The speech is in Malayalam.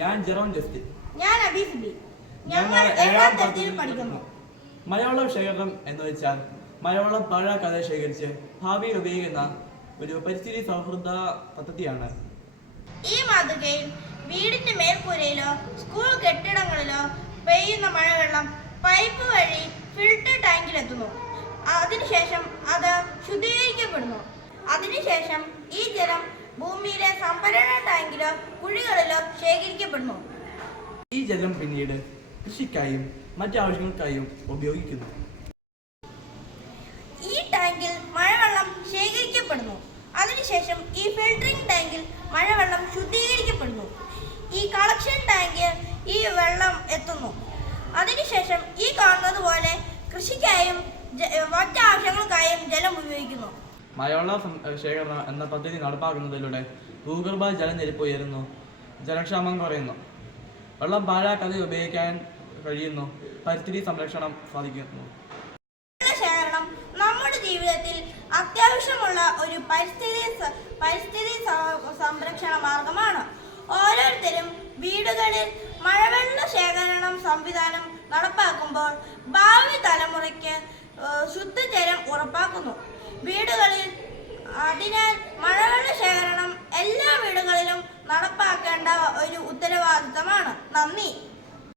ഞാൻ ജെറോൺ ജസ്റ്റിൻ. ഞാൻ അബീഫിലി. ഞങ്ങൾ 7ാം തരത്തിൽ പഠിക്കുന്നു. മഴവെള്ളം ശേഖരണം എന്ന് വെച്ചാൽ മഴവെള്ളം പാഴാക്കാതെ ശേഖരിച്ച് ഭാവിയിൽ ഉപയോഗിക്കുന്ന ഒരു പരിസ്ഥിതി സൗഹൃദ പദ്ധതിയാണ്. ഈ മാതൃകയിൽ വീടിന്റെ മേൽക്കൂരയിലോ സ്കൂൾ കെട്ടിടങ്ങളിലോ പെയ്യുന്ന മഴവെള്ളം പൈപ്പ് വഴി ഫിൽട്ടർ ടാങ്കിലെത്തുന്നു. അതിനുശേഷം അത് ശുദ്ധീകരിക്കപ്പെടുന്നു. അതിനുശേഷം ഈ ജലം ഭൂമിയിലെ സംഭരണ ടാങ്കിലോ കുഴികളിലോ ശേഖരിക്കപ്പെടുന്നു. ഈ ജലം പിന്നീട് കൃഷിക്കായും മറ്റു ആവശ്യങ്ങൾക്കായും ഉപയോഗിക്കുന്നു. ഈ ടാങ്കിൽ മഴവെള്ളം ശേഖരിക്കപ്പെടുന്നു. അതിനുശേഷം ഈ ഫിൽട്ടറിംഗ് ടാങ്കിൽ മഴവെള്ളം ശുദ്ധീകരിക്കപ്പെടുന്നു. ഈ കളക്ഷൻ ടാങ്കിൽ ഈ വെള്ളം എത്തുന്നു. അതിനുശേഷം ഈ കാണുന്നത് പോലെ കൃഷിക്കായും മറ്റു ആവശ്യങ്ങൾക്കായും ജലം ഉപയോഗിക്കുന്നു. മഴവെള്ള ശേഖരണം എന്ന പദ്ധതി നടപ്പാക്കുന്നതിലൂടെ ഭൂഗർഭ ജലനിരപ്പ് ഉയരുന്നു, ജലക്ഷാമം കുറയുന്നു, വെള്ളം പാഴാക്കാതെ ഉപയോഗിക്കാൻ കഴിയുന്നു, പരിസ്ഥിതി സംരക്ഷണം സാധിക്കുന്നു. ശേഖരണം നമ്മുടെ ജീവിതത്തിൽ അത്യാവശ്യമുള്ള ഒരു പരിസ്ഥിതി സംരക്ഷണ മാർഗമാണ്. ഓരോരുത്തരും വീടുകളിൽ മഴവെള്ള ശേഖരണം സംവിധാനം നടപ്പാക്കുമ്പോൾ ഭാവി തലമുറയ്ക്ക് ശുദ്ധജലം ഉറപ്പാക്കുന്നു.